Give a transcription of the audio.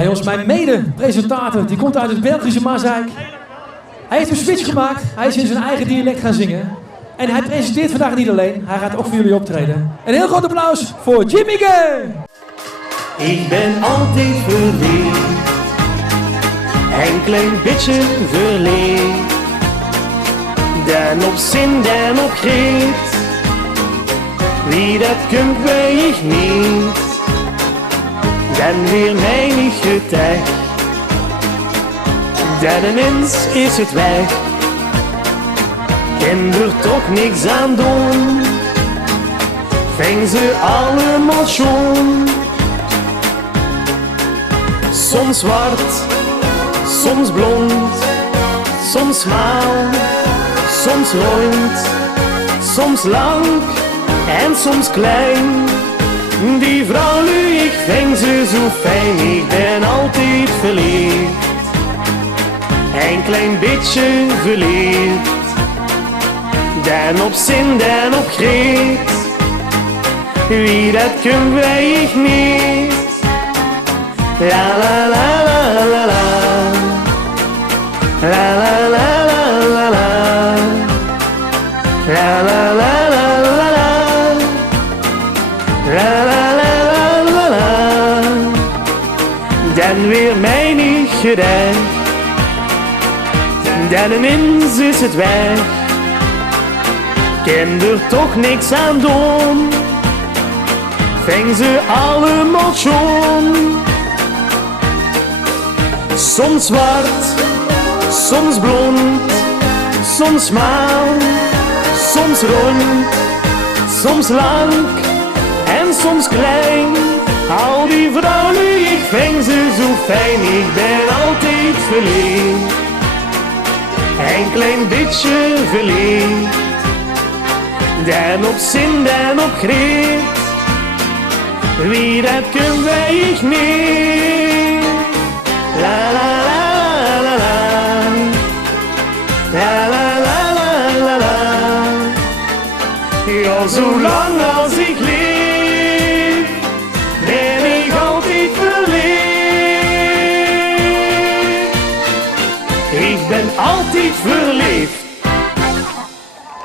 Ja jongens, mijn mede-presentator, die komt uit het Belgische Maasdijk. Hij heeft een switch gemaakt, hij is in zijn eigen dialect gaan zingen. En hij presenteert vandaag niet alleen, hij gaat ook voor jullie optreden. Een heel groot applaus voor Jimmyke! Ik ben altijd verliefd, een klein beetje verliefd. Dan op zin, dan op greet, wie dat kunt weet ik niet. Dan weer menige tijd, dan ineens is het weg. Kan er toch niks aan doen, vang ze allemaal schoon. Soms zwart, soms blond, soms smaal, soms rond, soms lang en soms klein. Die vrouw nu, ik vind ze zo fijn, ik ben altijd verliefd. Een klein beetje verliefd, dan op zin, dan op greet. Wie dat kunt weet ik niet. La la la la la la, la la la la la la, la la la la la la, la la la la la. Dan weer menig gerecht, dan ineens is het weg. Kan er toch niks aan doen, vang ze allemaal schoon. Soms zwart, soms blond, soms smaal, soms rond, soms lang en soms klein. Al die vrouwen nu, ik vind ze zo fijn, ik ben altijd verliefd. Een klein beetje verliefd, dan op zin, dan op greet. Wie dat kunt weet ik niet. La la la la la, la la la la la la. Ja, zolang als ik